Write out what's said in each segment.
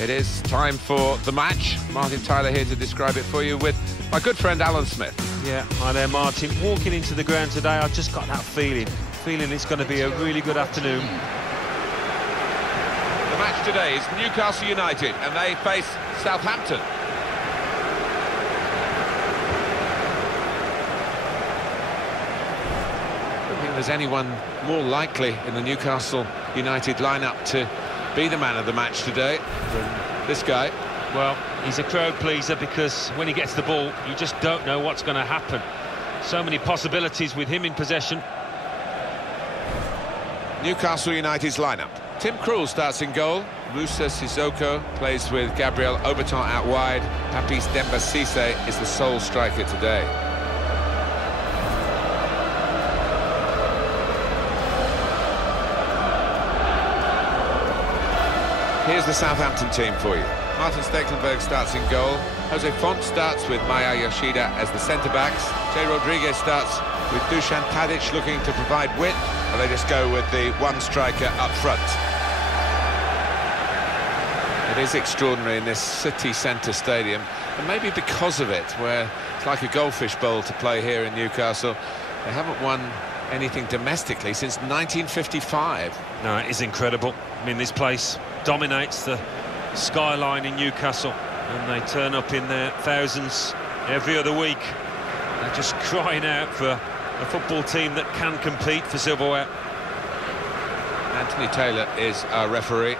It is time for the match. Martin Tyler here to describe it for you with my good friend Alan Smith. Yeah, hi there, Martin. Walking into the ground today, I've just got that feeling it's going to be a really good afternoon. The match today is Newcastle United, and they face Southampton. I don't think there's anyone more likely in the Newcastle United lineup to be the man of the match today than this guy. Well, he's a crowd pleaser because when he gets the ball, you just don't know what's going to happen. So many possibilities with him in possession. Newcastle United's lineup. Tim Krul starts in goal. Moussa Sissoko plays with Gabriel Oberton out wide. Papis Demba Cisse is the sole striker today. Here's the Southampton team for you. Martin Stekelenburg starts in goal. Jose Font starts with Maya Yoshida as the centre-backs. Jay Rodriguez starts with Dusan Tadic looking to provide width. And they just go with the one striker up front. It is extraordinary in this city centre stadium. And maybe because of it, where it's like a goldfish bowl to play here in Newcastle. They haven't won anything domestically since 1955. No, it is incredible. I mean, this place dominates the skyline in Newcastle, and they turn up in their thousands every other week. They're just crying out for a football team that can compete for silverware. Anthony Taylor is our referee.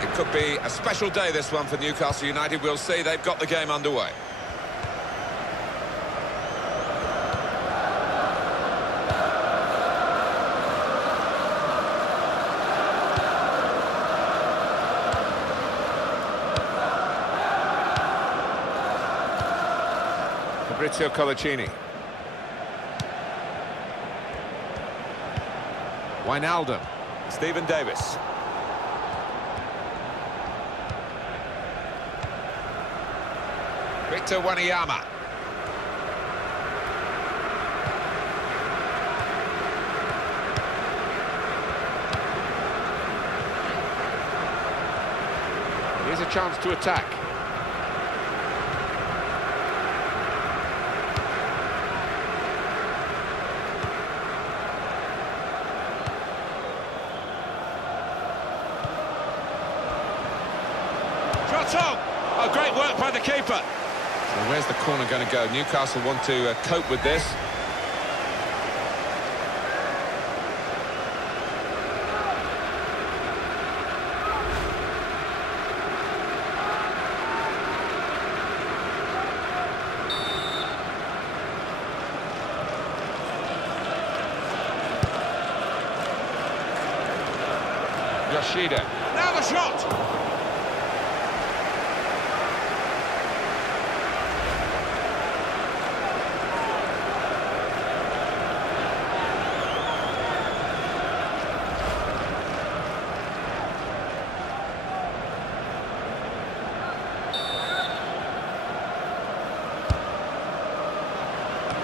It could be a special day, this one, for Newcastle United. We'll see. They've got the game underway. Fabrizio Colaccini. Wijnaldum. Stephen Davis. Victor Wanyama. Here's a chance to attack. Oh, great work by the keeper. So where's the corner going to go? Newcastle want to cope with this. Yoshida. Now the shot!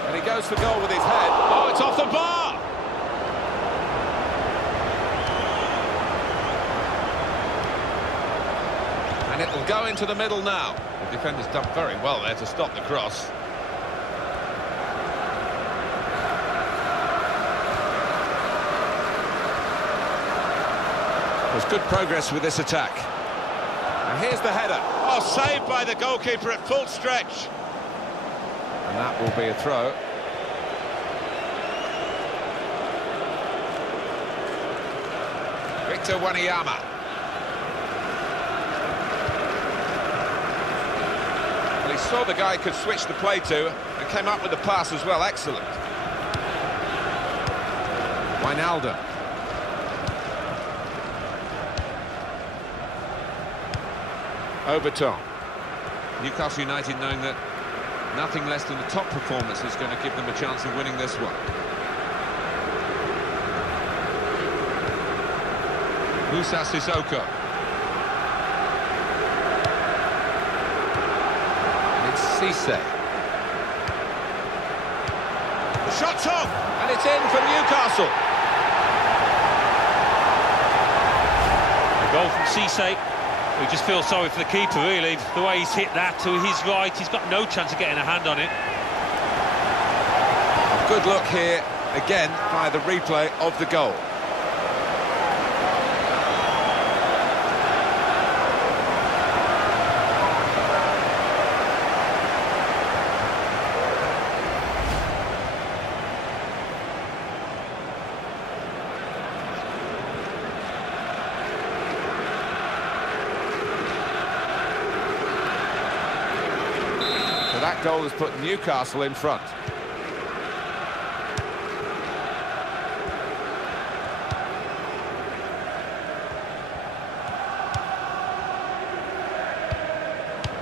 And he goes for goal with his head. Oh, it's off the bar! And it will go into the middle now. The defender's done very well there to stop the cross. There's good progress with this attack. And here's the header. Oh, saved by the goalkeeper at full stretch. And that will be a throw. Victor Wanyama. Well, he saw the guy could switch the play to and came up with the pass as well. Excellent. Wijnaldum. Oberton. Newcastle United knowing that nothing less than a top performance is going to give them a chance of winning this one. Moussa Sissoko. And it's Cisse. The shot's on, and it's in for Newcastle. A goal from Cisse. We just feel sorry for the keeper, really. The way he's hit that to his right, he's got no chance of getting a hand on it. Good look here, again, by the replay of the goal. So that goal has put Newcastle in front.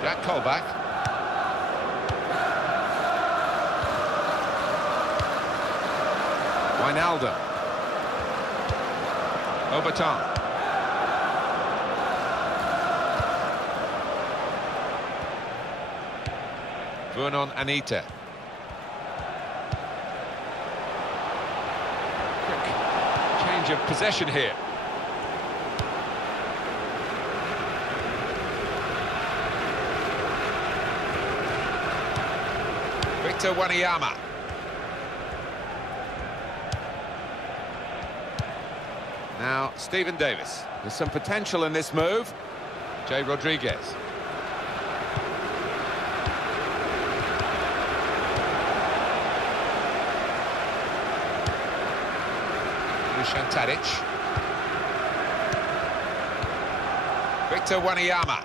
Jack Colback. Wijnaldum. Oberton. Vernon Anita. Quick change of possession here. Victor Wanyama. Now, Stephen Davis. There's some potential in this move. Jay Rodriguez. Dusan Tadic. Victor Wanyama.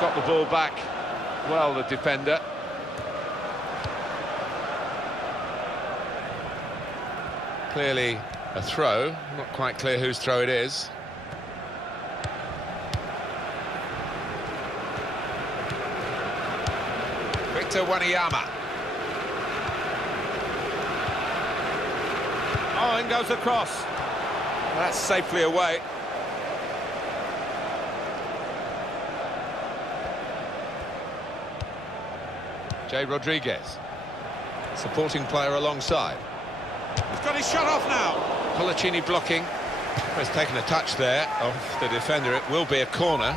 Got the ball back, well, the defender. Clearly a throw, not quite clear whose throw it is. Victor Wanyama. Oh, in goes the cross. That's safely away. Jay Rodriguez, supporting player alongside. He's got his shot off now. Polacini blocking. He's taken a touch there off the defender. It will be a corner.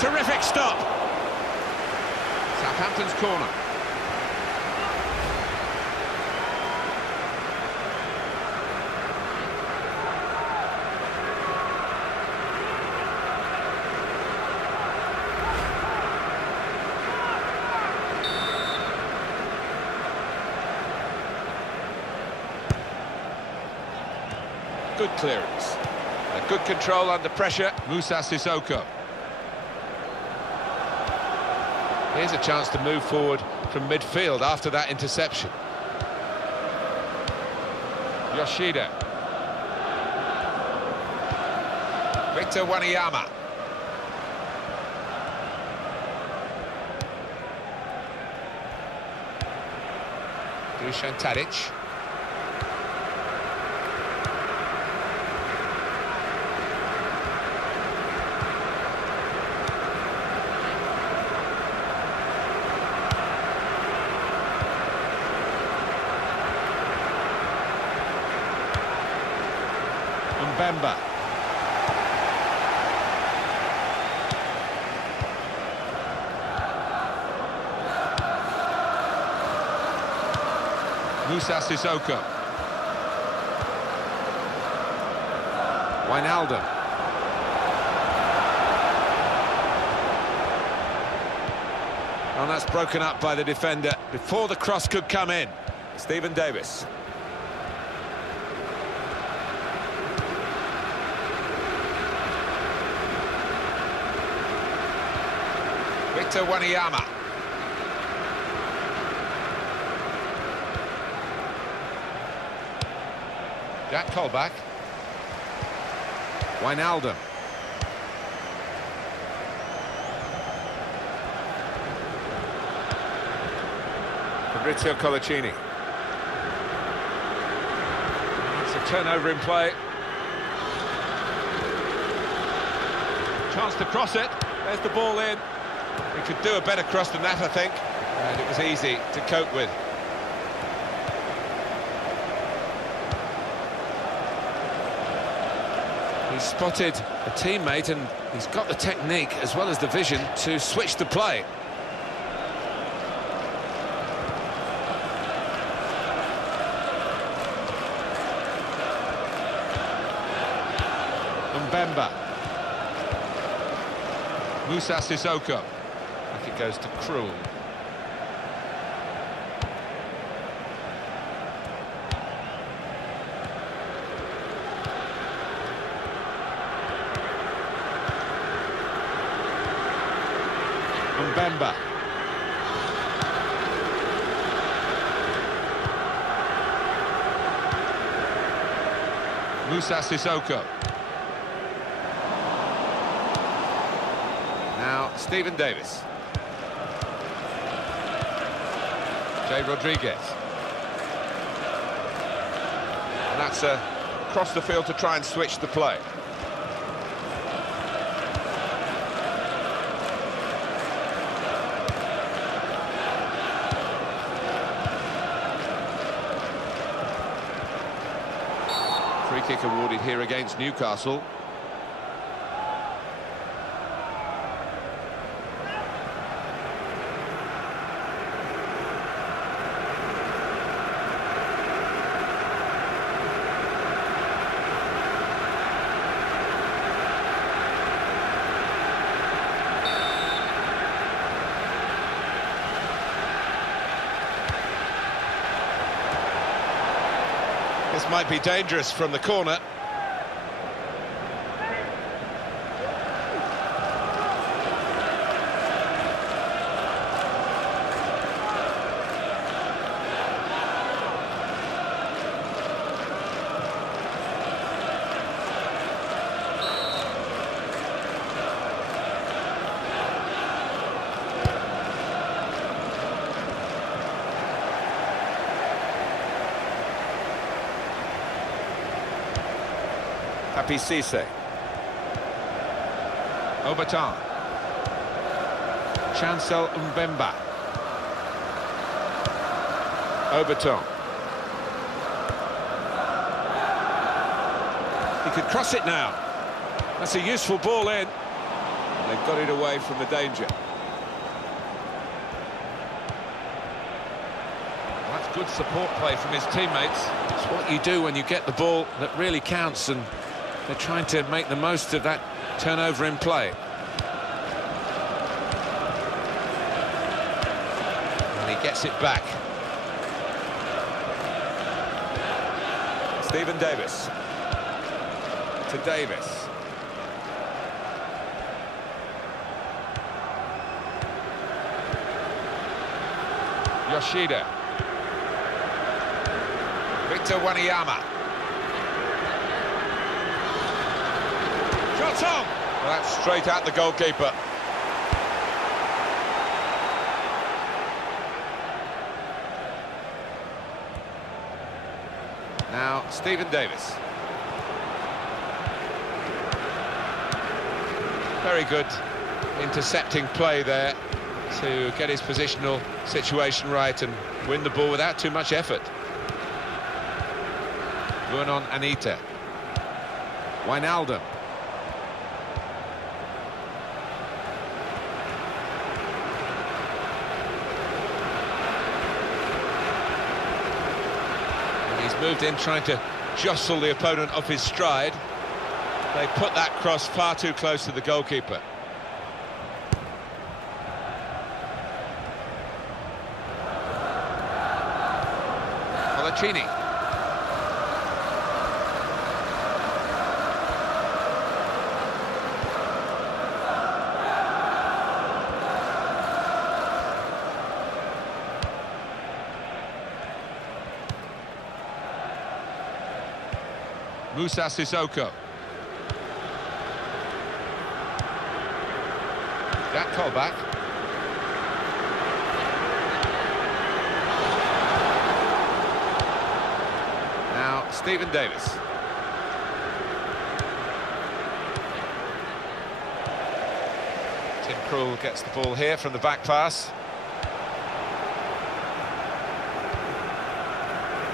Terrific stop. Southampton's corner. Good clearance. A good control under pressure. Moussa Sissoko. Here's a chance to move forward from midfield after that interception. Yoshida. Victor Wanyama. Dusan Tadic. Bemba. Moussa Sissoko. Wijnaldum. And that's broken up by the defender before the cross could come in. Stephen Davis. Victor Wanyama. Jack Colback. Wijnaldum. Fabrizio Colaccini. It's a turnover in play. Chance to cross it. There's the ball in. He could do a better cross than that, I think. And it was easy to cope with. He's spotted a teammate and he's got the technique as well as the vision to switch the play. Mbemba. Musa Sissoko. I think it goes to Krul. Mbemba. Musa Sissoko. Now Stephen Davis. Jay Rodriguez. And that's across the field to try and switch the play. Free kick awarded here against Newcastle. This might be dangerous from the corner. Happy Cisse. Obertan. Chancel Mbemba. Obertan. He could cross it now. That's a useful ball in. They've got it away from the danger. That's good support play from his teammates. It's what you do when you get the ball that really counts, and they're trying to make the most of that turnover in play. And he gets it back. Stephen Davis. To Davis. Yoshida. Victor Wanyama. Shot on! Well, that's straight at the goalkeeper. Now, Stephen Davis. Very good intercepting play there to get his positional situation right and win the ball without too much effort. Vernon Anita. Wijnaldum. And he's moved in trying to jostle the opponent off his stride. They put that cross far too close to the goalkeeper. Colaccini. Moussa Sissoko. Jack Colback. Now Stephen Davis. Tim Krul gets the ball here from the back pass.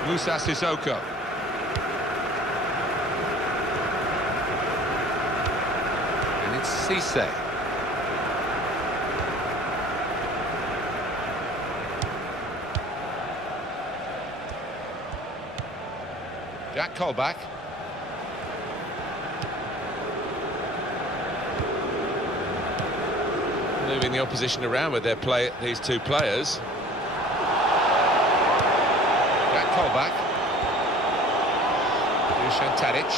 Moussa Sissoko. And it's Cisse. Jack Colback. Moving the opposition around with their play, these two players. Jack Colback. Dusan Tadic.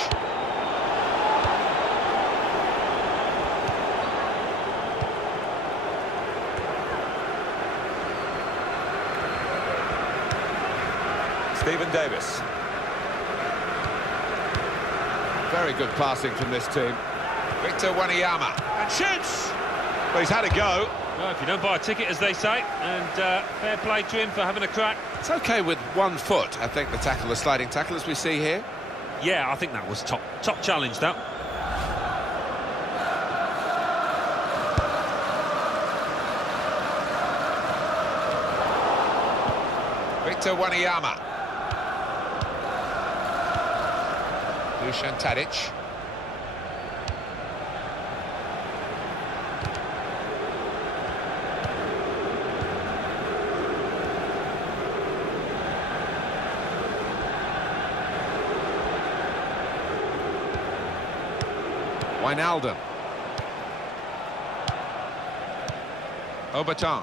Stephen Davis. Very good passing from this team. Victor Wanyama. And shoots! Well, he's had a go. Well, if you don't buy a ticket, as they say, and fair play to him for having a crack. It's OK with 1 foot, I think, the tackle, the sliding tackle, as we see here. Yeah, I think that was top challenge, that. Victor Wanyama. Dusan Tadic. Wijnaldum. Obertan.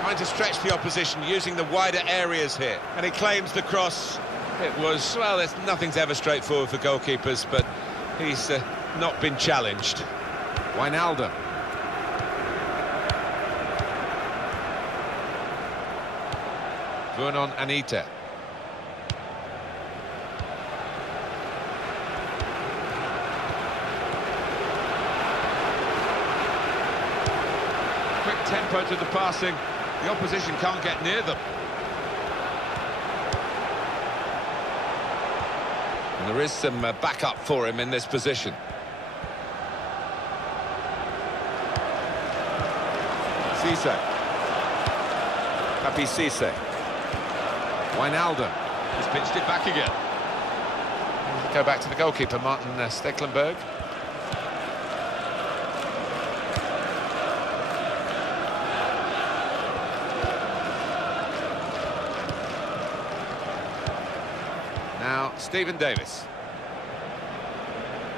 Trying to stretch the opposition, using the wider areas here. And he claims the cross. It was, well, nothing's ever straightforward for goalkeepers, but he's not been challenged. Wijnaldum. Vernon Anita. Quick tempo to the passing. The opposition can't get near them. And there is some backup for him in this position. Cisse. Papi Cisse. Wijnaldum. He's pitched it back again. Go back to the goalkeeper, Martin Stekelenburg. Now, Stephen Davis.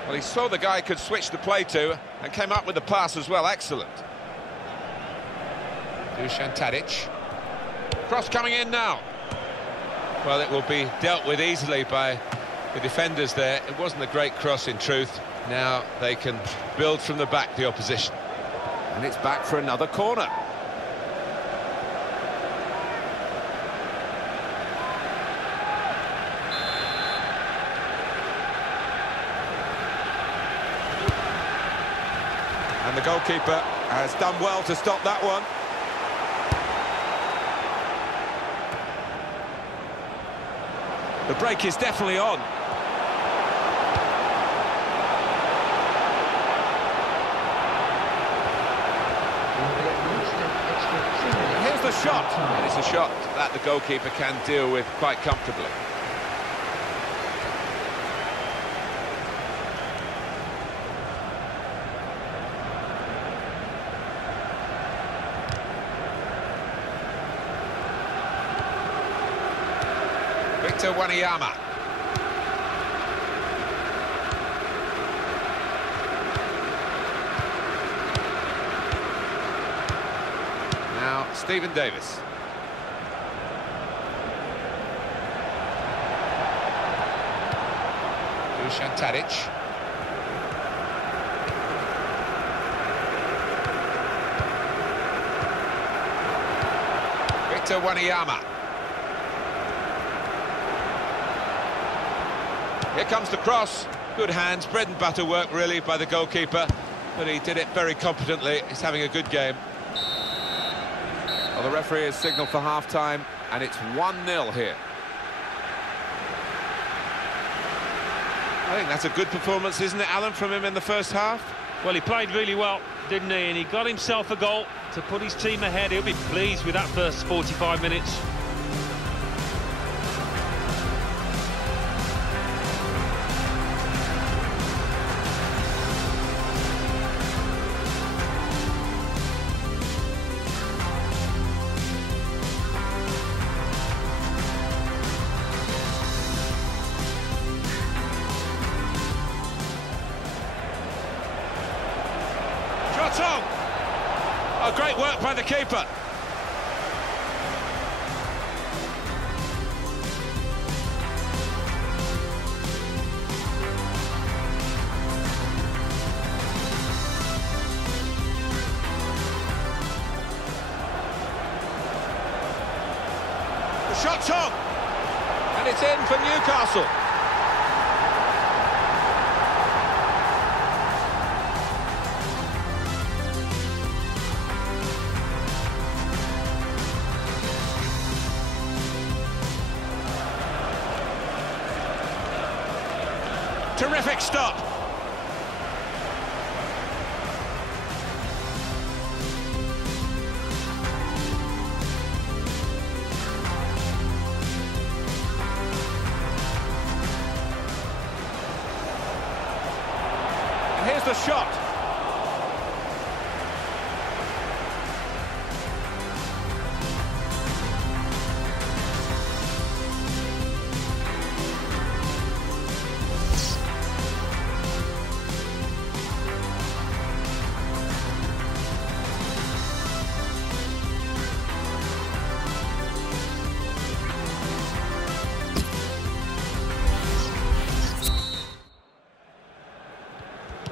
Well, he saw the guy could switch the play to and came up with the pass as well. Excellent. Dusan Tadic. Cross coming in now. Well, it will be dealt with easily by the defenders there. It wasn't a great cross in truth. Now they can build from the back, the opposition. And it's back for another corner. And the goalkeeper has done well to stop that one. The break is definitely on. Here's the shot. And it's a shot that the goalkeeper can deal with quite comfortably. Victor Wanyama. Now, Stephen Davis. Dusan Tadic. Victor Wanyama. Here comes the cross. Good hands, bread and butter work really by the goalkeeper, but he did it very competently. He's having a good game. Well, the referee has signalled for half-time, and it's 1-0 here. I think that's a good performance, isn't it, Alan, from him in the first half? Well, he played really well, didn't he? And he got himself a goal to put his team ahead. He'll be pleased with that first 45 minutes. Oh, great work by the keeper. The shot's on, and it's in for Newcastle. Terrific stop. And here's the shot.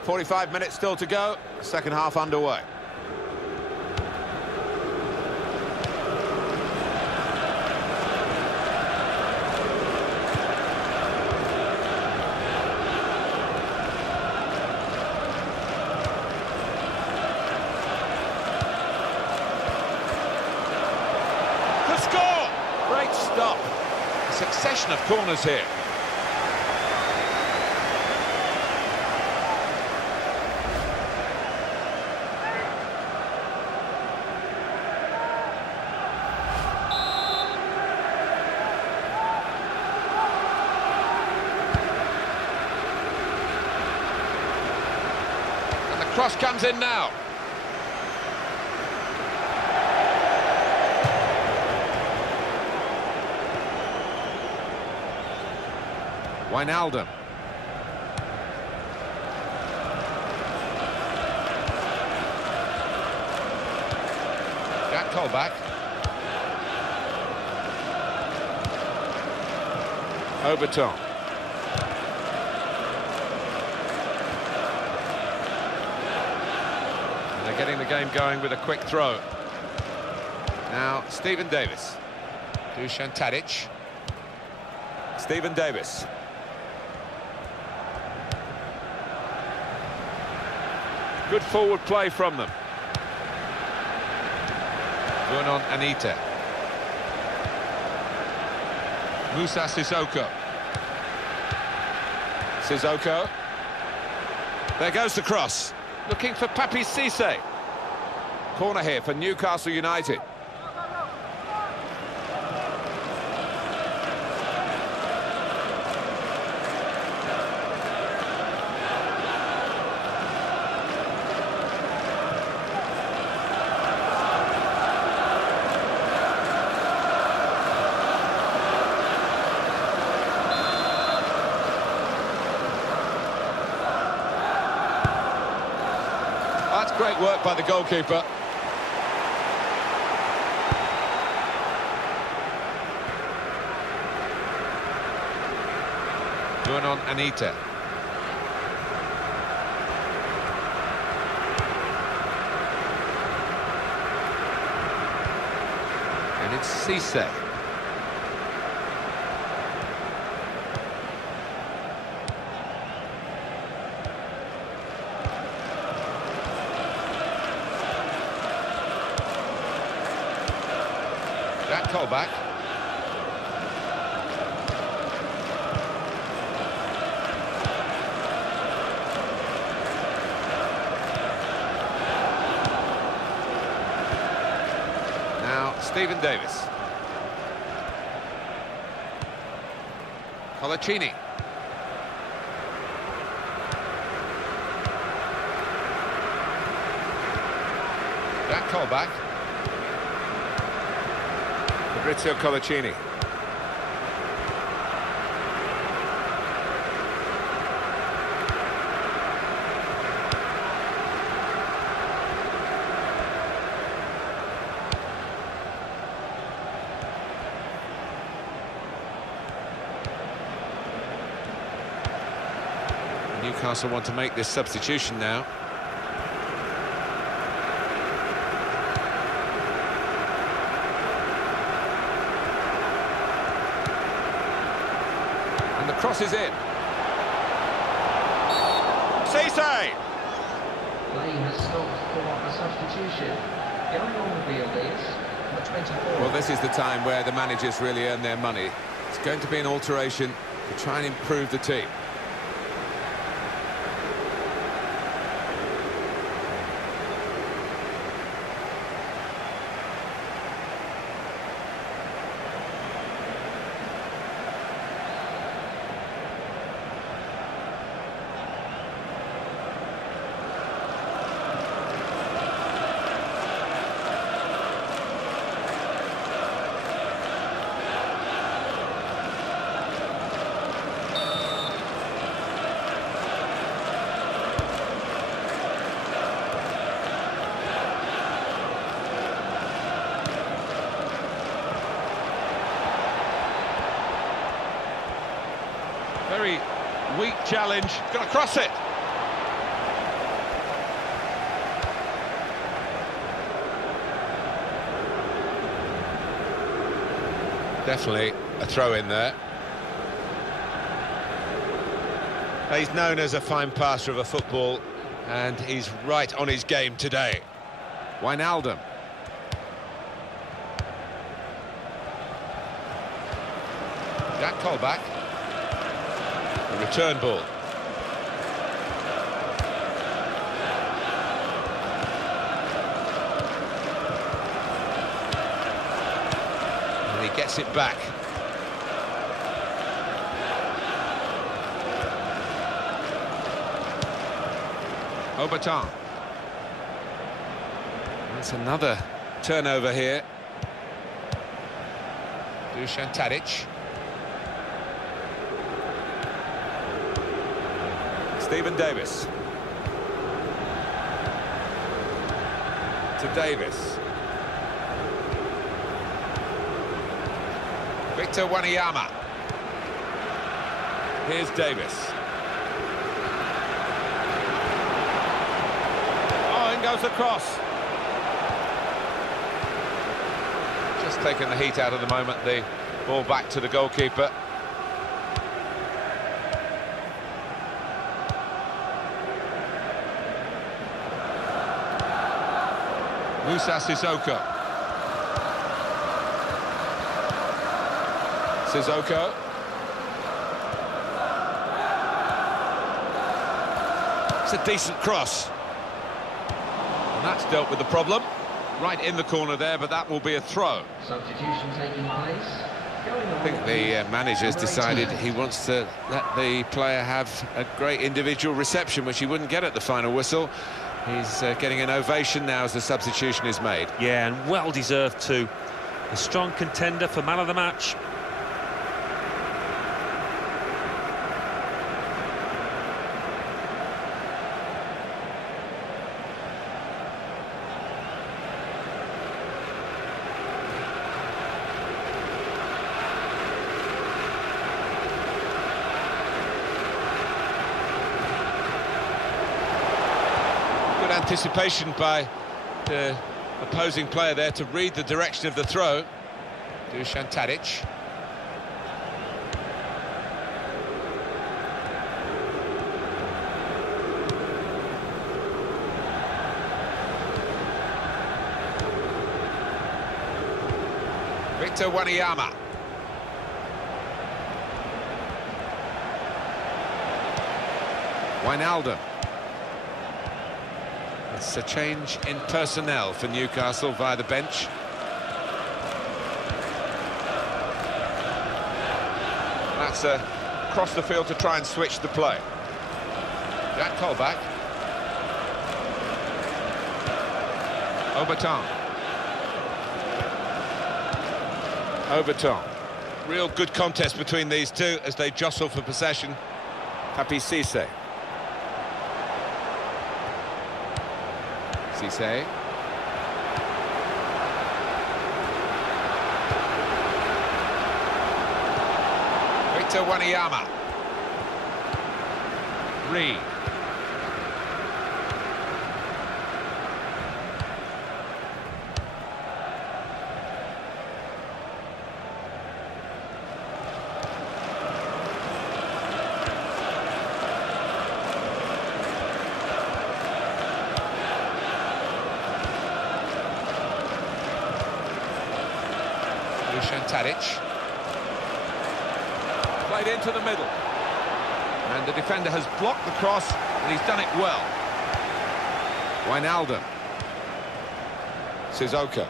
.45 minutes still to go, second half underway. The score! Great stop. A succession of corners here. Cross comes in now. Wijnaldum. Jack Colback. Overton. Getting the game going with a quick throw. Now, Stephen Davis. Dusan Tadic. Stephen Davis. Good forward play from them. Vernon Anita. Musa Sissoko. Sissoko. There goes the cross. Looking for Papi Cisse. Corner here for Newcastle United. That's great work by the goalkeeper. Vernon Anita. And it's Cisse. That callback. Now, Stephen Davis. Colaccini. That callback. Fabrizio Colaccini. Newcastle want to make this substitution now. And the cross is in. Cisse! Play has stopped for a substitution. Going on with the Albion, number 24. Well, this is the time where the managers really earn their money. It's going to be an alteration to try and improve the team. Very weak challenge. Gonna cross it. Definitely a throw in there. He's known as a fine passer of a football, and he's right on his game today. Wijnaldum. That callback. A return ball. And he gets it back. Obertan. That's another turnover here. Dusan Tadic. Stephen Davis. To Davis. Victor Wanyama. Here's Davis. Oh, in goes the cross. Just taking the heat out of the moment. The ball back to the goalkeeper. Musa Sissoko. Sissoko. It's a decent cross. And that's dealt with the problem. Right in the corner there, but that will be a throw. Substitution taking place. I think the manager's decided he wants to let the player have a great individual reception, which he wouldn't get at the final whistle. He's getting an ovation now as the substitution is made. Yeah, and well deserved too. A strong contender for man of the match. Anticipation by the opposing player there to read the direction of the throw. Dusan Tadic. Victor Wanyama. Wijnaldum. It's a change in personnel for Newcastle via the bench. That's across the field to try and switch the play. Jack Colback. Overton. Real good contest between these two as they jostle for possession. Papi Cisse. Cisse. Victor Wanyama. Reed. Tadic. Played into the middle. And the defender has blocked the cross, and he's done it well. Wijnaldum. Sissoko.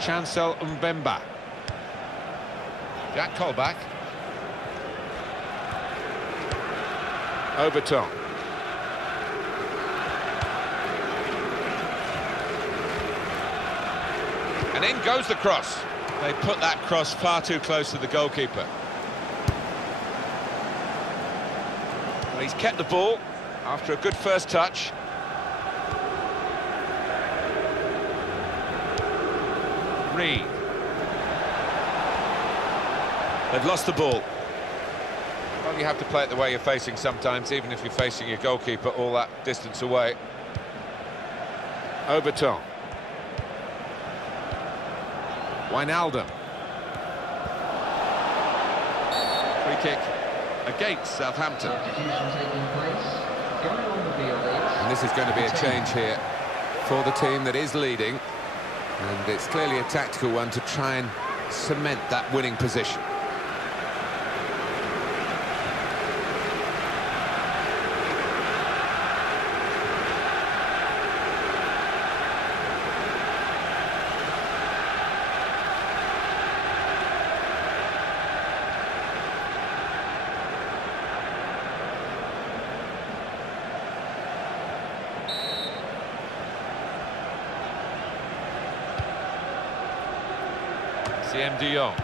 Chancel Mbemba. Jack Colback. Overton. And in goes the cross. They put that cross far too close to the goalkeeper. Well, he's kept the ball after a good first touch. Reed. They've lost the ball. Well, you have to play it the way you're facing sometimes, even if you're facing your goalkeeper all that distance away. Overton. Wijnaldum. Free kick against Southampton. And this is going to be a change here for the team that is leading. And it's clearly a tactical one to try and cement that winning position. De Jong.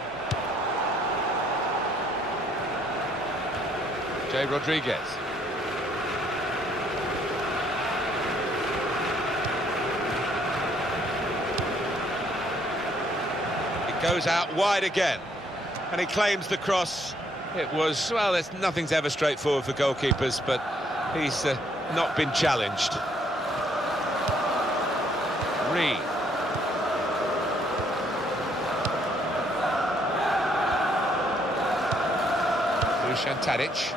Jay Rodriguez. It goes out wide again, and he claims the cross. It was, well, nothing's ever straightforward for goalkeepers, but he's not been challenged. Reed. Tadic.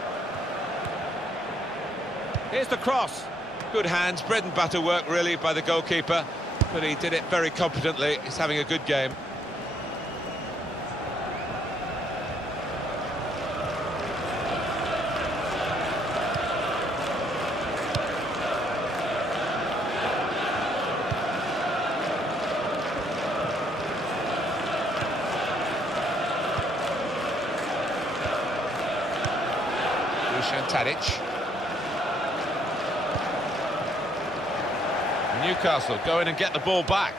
Here's the cross. Good hands, bread and butter work really by the goalkeeper, but he did it very competently. He's having a good game. Tadic. Newcastle go in and get the ball back.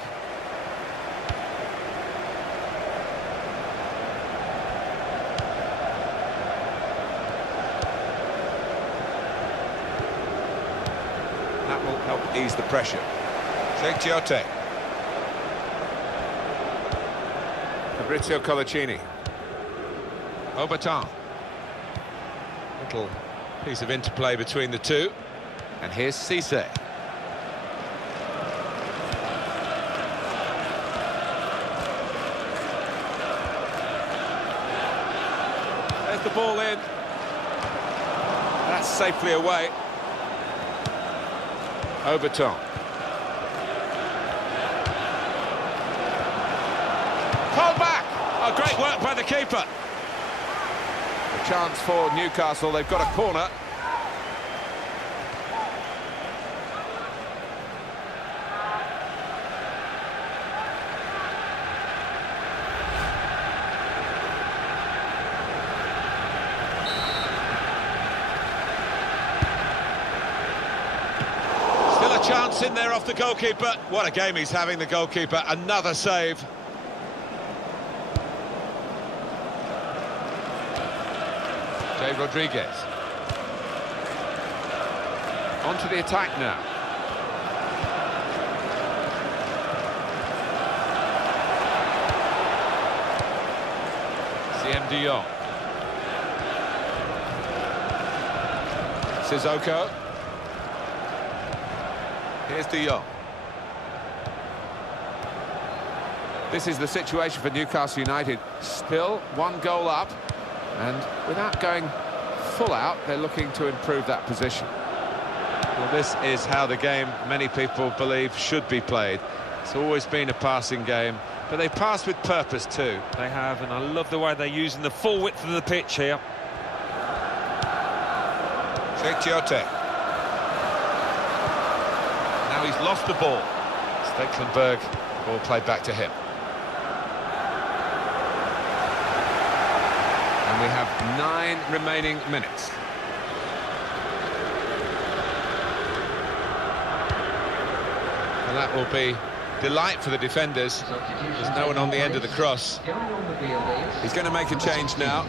That will help ease the pressure. Sheikh Giote. Fabrizio Colaccini. Overton. Little piece of interplay between the two. And here's Cisse. There's the ball in. That's safely away. Overton. work by the keeper. A chance for Newcastle, they've got a corner. Chance in there off the goalkeeper. What a game he's having, the goalkeeper. Another save. Jay Rodriguez. On to the attack now. CM de Jong. Sissoko. Here's de Jong. This is the situation for Newcastle United. Still one goal up, and without going full out, they're looking to improve that position. Well, this is how the game, many people believe, should be played. It's always been a passing game, but they pass with purpose too. They have, and I love the way they're using the full width of the pitch here. Tiote. Now he's lost the ball. Stekelenburg, ball played back to him. And we have 9 remaining minutes. And that will be delight for the defenders. There's no one on the end of the cross. He's going to make a change now.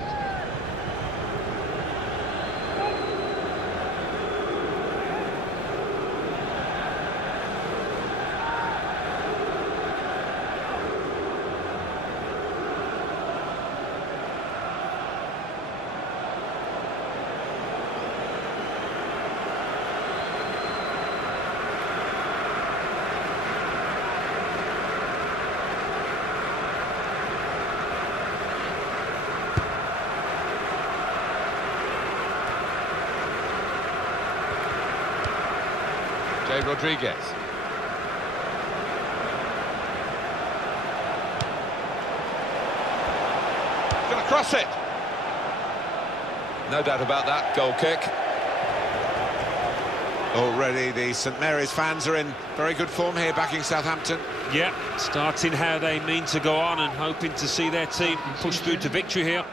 Jay Rodriguez. Going to cross it. No doubt about that, goal kick. Already the St Mary's fans are in very good form here, backing Southampton. Yeah, starting how they mean to go on and hoping to see their team push through to victory here.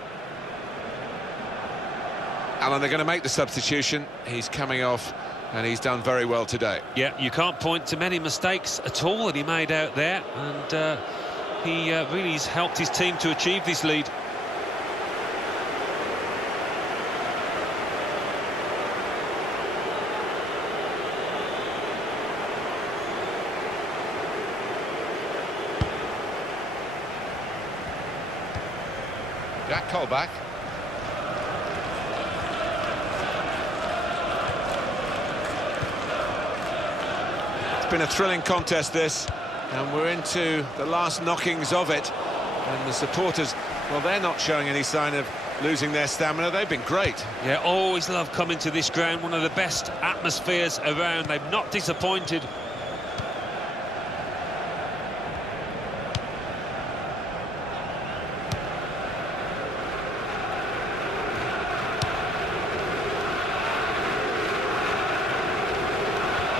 Alan, they're going to make the substitution. He's coming off, and he's done very well today. Yeah, you can't point to many mistakes at all that he made out there, and he really has helped his team to achieve this lead. Jack Colback. Been a thrilling contest, this, and we're into the last knockings of it, and the supporters, well, they're not showing any sign of losing their stamina. They've been great. Yeah, always love coming to this ground, one of the best atmospheres around. They've not disappointed.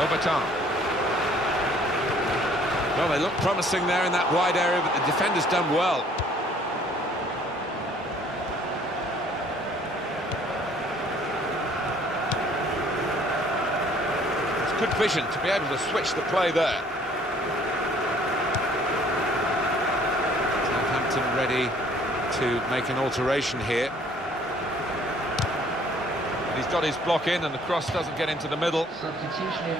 Overtime. Well, they look promising there in that wide area, but the defender's done well. It's good vision to be able to switch the play there. Southampton ready to make an alteration here. He's got his block in, and the cross doesn't get into the middle.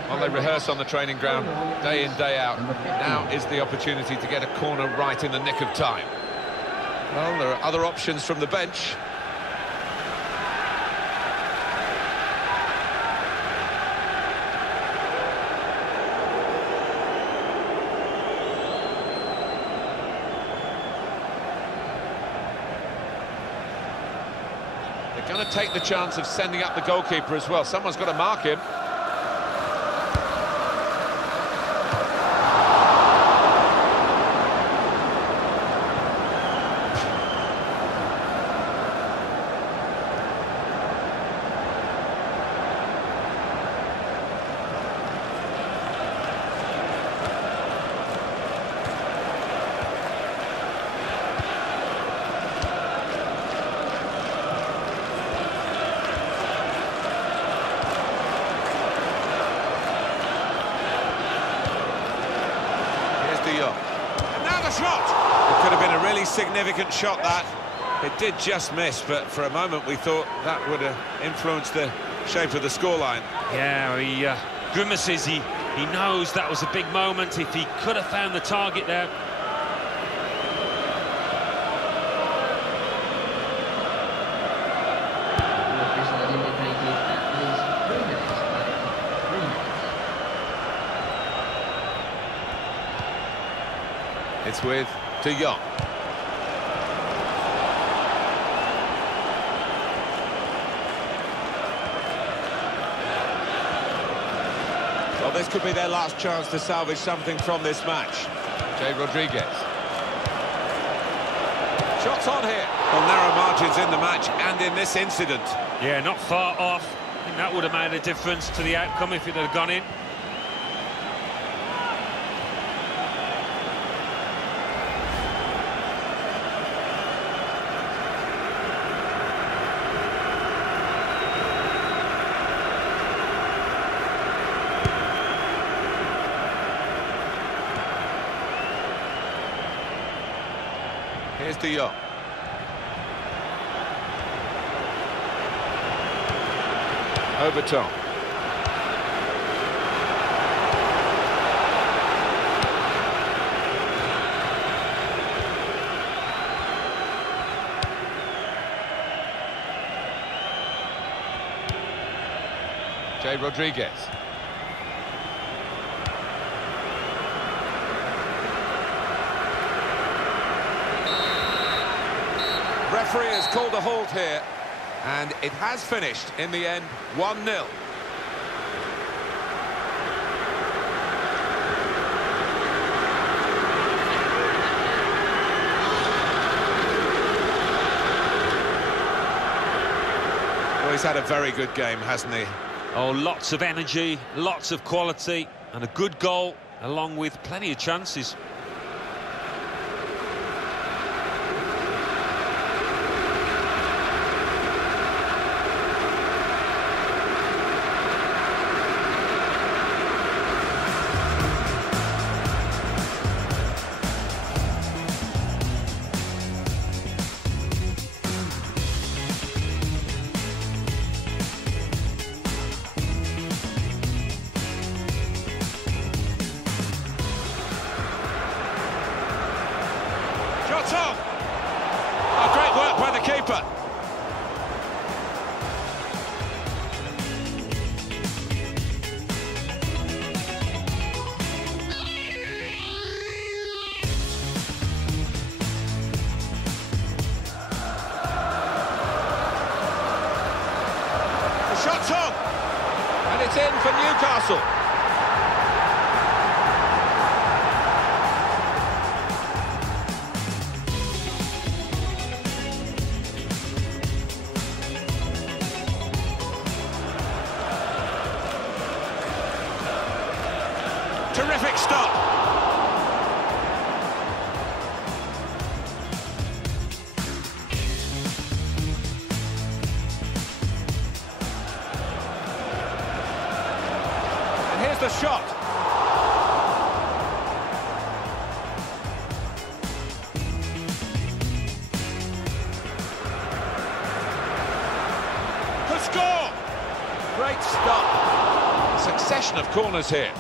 Well, they rehearse on the training ground day in, day out. Now is the opportunity to get a corner right in the nick of time. Well, there are other options from the bench. They're going to take the chance of sending up the goalkeeper as well. Someone's got to mark him. shot! It could have been a really significant shot, that. It did just miss, but for a moment we thought that would have influenced the shape of the scoreline. Yeah, he grimaces. He knows that was a big moment. If he could have found the target there. It's with De Jong. Well, this could be their last chance to salvage something from this match. Jay Rodriguez. Shots on here. Well, narrow margins in the match and in this incident. Yeah, not far off. I think that would have made a difference to the outcome if it had gone in. Here's De Jong. Overton. Jay Rodriguez. Referee has called a halt here, and it has finished in the end 1-0. Well, he's had a very good game, hasn't he? Oh, lots of energy, lots of quality, and a good goal, along with plenty of chances. Shots on! Oh, great work by the keeper. The shot's on! And it's in for Newcastle. Terrific stop. And here's the shot. Could score. Great stop. Succession of corners here.